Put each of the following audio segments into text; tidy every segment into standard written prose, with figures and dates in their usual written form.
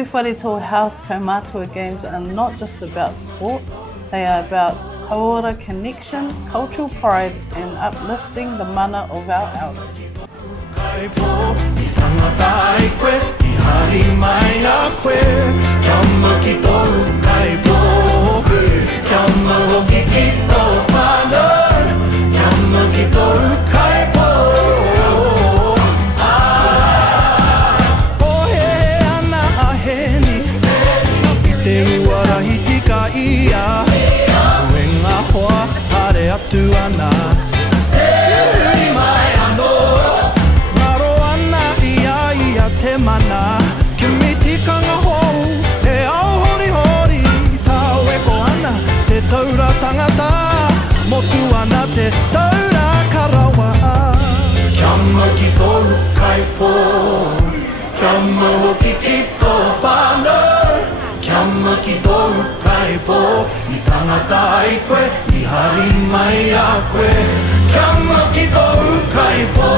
Two Wharetoa Health Kaumātua Games are not just about sport, they are about kaora connection, cultural pride and uplifting the mana of our elders. Tuana e mai ano Maro ana ia ia te mana Ki mi tikanga hou e au hori hori Tau e ko ana te taura tangata Motu ana te taura karawa Kia ma ki tōu kaipo Kia ma hoki ki tō whānau Kia ma ki tōu kaipo I tangata i koe I hari mai a koe Kia ma ki tōu kaipo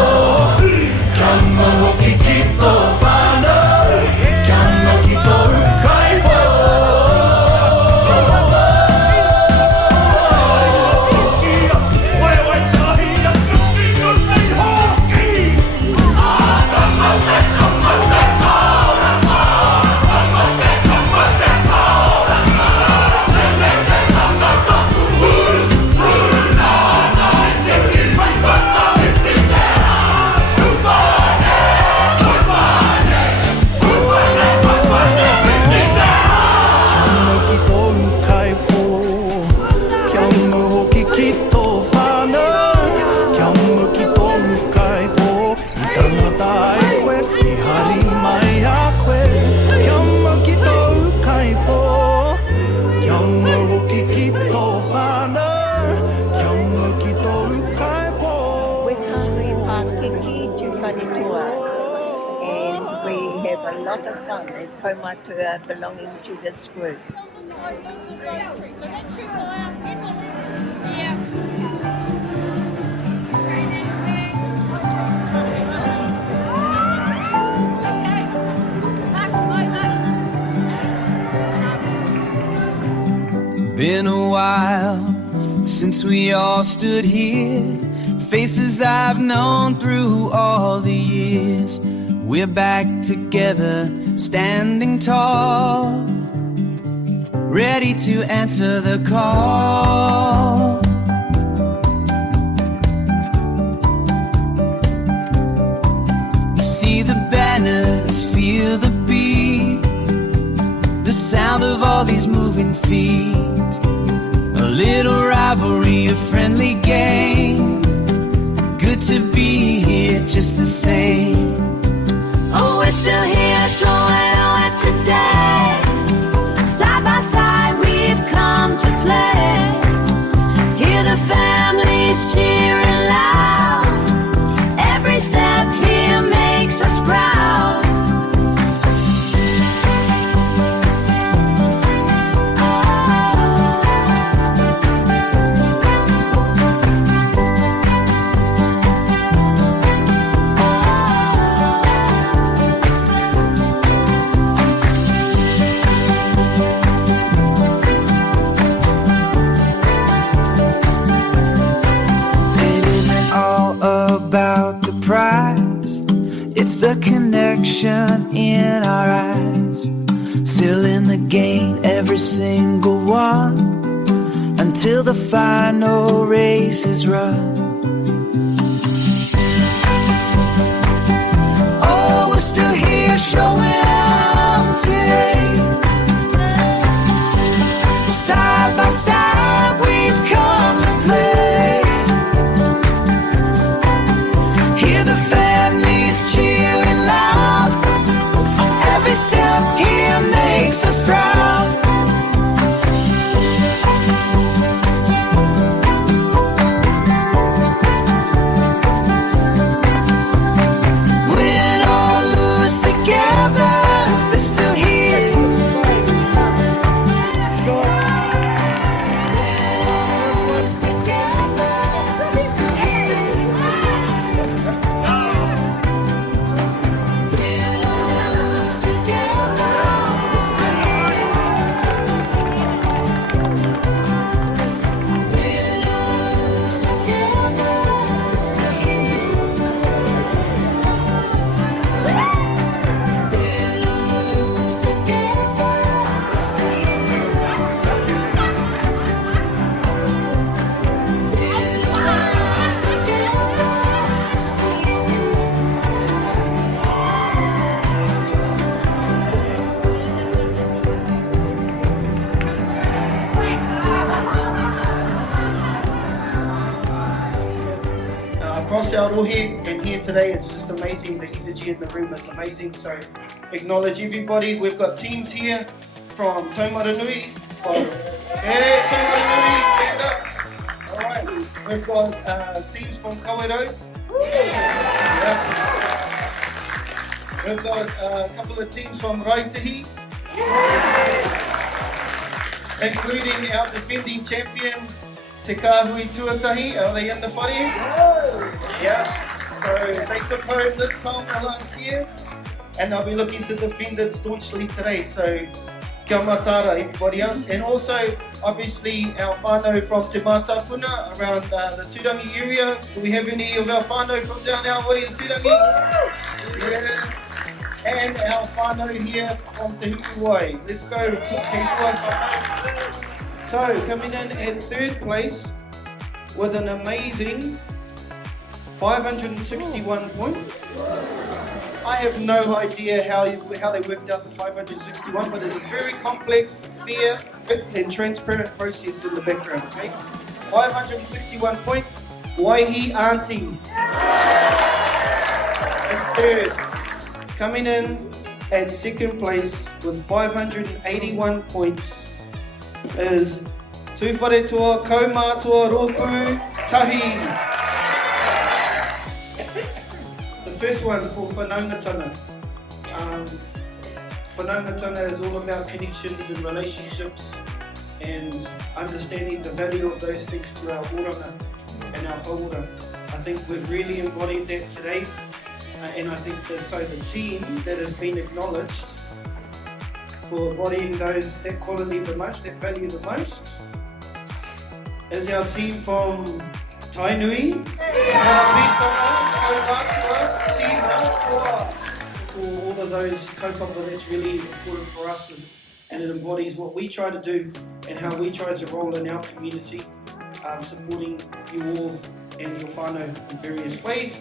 Kia ma hoki ki tō whānau Kia ma ki tōu kaipo A lot of fun as Kaumātua belonging to this group. Been a while since we all stood here, faces I've known through all the years. We're back together, standing tall, ready to answer the call. I see the banners, feel the beat, the sound of all these moving feet. A little rivalry, a friendly game. Good to be here just the same. Oh, we're still here showing it today. Side by side we've come to play. Hear the families cheering loud. Every step here makes us proud. It's the connection in our eyes, still in the game, every single one, until the final race is run. Oh, we're still here showing up today. Side by side we've come to play. Hear the families cheering loud. Every step here makes us proud. Win or lose together, we're still here. across our rohe and here today. It's just amazing. The energy in the room is amazing. So acknowledge everybody. We've got teams here from Taumaranui. Hey, Taumaranui, stand up. All right. We've got teams from Kawerau. Yeah. We've got a couple of teams from Raitahi. Including our defending champions, Te Kāhui Tuatahi. Are they in the whare? Yeah. So they took home this time last year, and they'll be looking to defend it staunchly today. So kia matara everybody else. And also, obviously, our whānau from Te Mātāpuna around the Turangi area. Do we have any of our whānau from down our way in Turangi? Yes. And our whānau here from Te Hukuwai. Let's go to Te Hukuwai whānau. So, coming in at third place with an amazing 561 points. I have no idea how they worked out the 561, but it's a very complex, fair, and transparent process in the background, okay? 561 points, Waihi Aunties. And third, coming in at second place with 581 points is Tūwharetua Kaumātua Roku Tahi. The first one for whanaungatanga. Whanaungatanga is all about connections and relationships and understanding the value of those things to our oranga and our haura. I think we've really embodied that today. And I think the team that has been acknowledged for embodying that quality the most, that value the most, is our team from Tainui, Team Hautoa, for all of those kaupapa that's really important for us, and it embodies what we try to do and how we try to roll in our community, supporting you all and your whānau in various ways.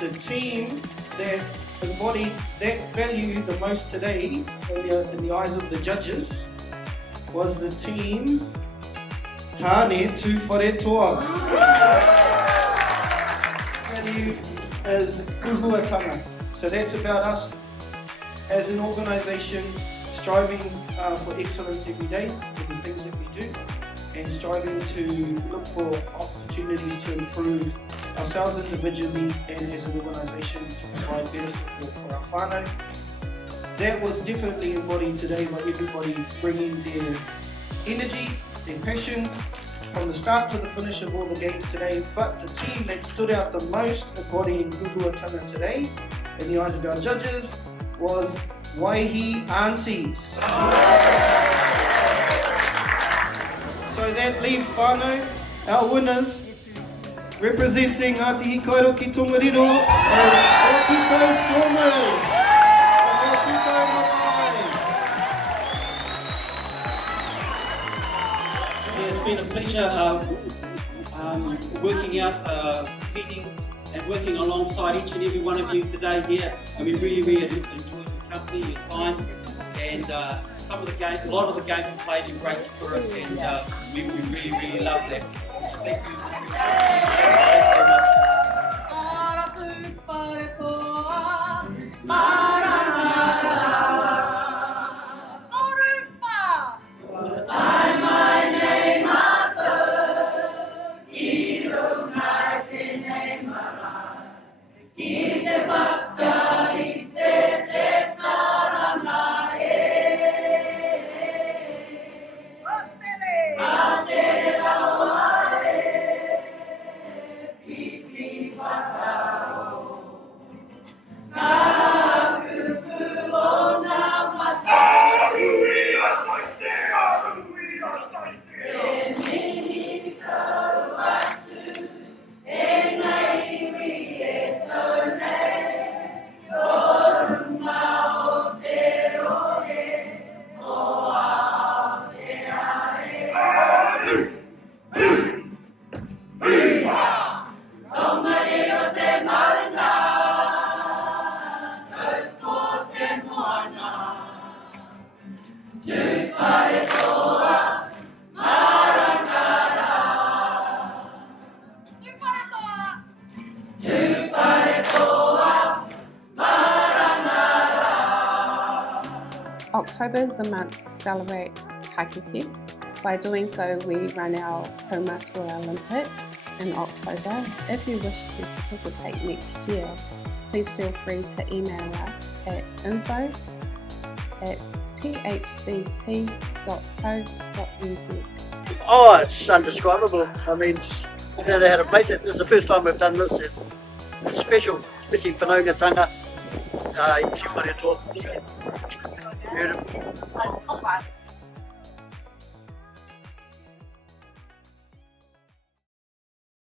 The team that embodied that value the most today in the eyes of the judges was the team Tāne Tūwharetoa. Value is uhuatanga. So that's about us as an organisation striving for excellence every day in the things that we do, and striving to look for opportunities to improve ourselves individually and as an organisation to provide better support for our whānau. That was definitely embodied today by everybody bringing their energy, their passion from the start to the finish of all the games today. But the team that stood out the most embodying uhuatanga today in the eyes of our judges was Waihi Aunties. So that leaves whānau, our winners, representing Ngāti Hikairo ki Tongariro, Otuko Stormers. Otuko Mawai. Yeah, it's been a pleasure working out, meeting and working alongside each and every one of you today here. And we really enjoyed your company, your time, and some of the games, a lot of the games we played in great spirit, and we really loved that. Thank you. Thanks very much. Two October is the month to celebrate Kaikiki. By doing so, we run our Kaumatua Olympics in October. If you wish to participate next year, please feel free to email us at info@thct.co.nz. Oh, it's indescribable. I mean, I don't know how to place it. This is the first time we've done this. It's special, especially for Whanaungatanga. Beautiful.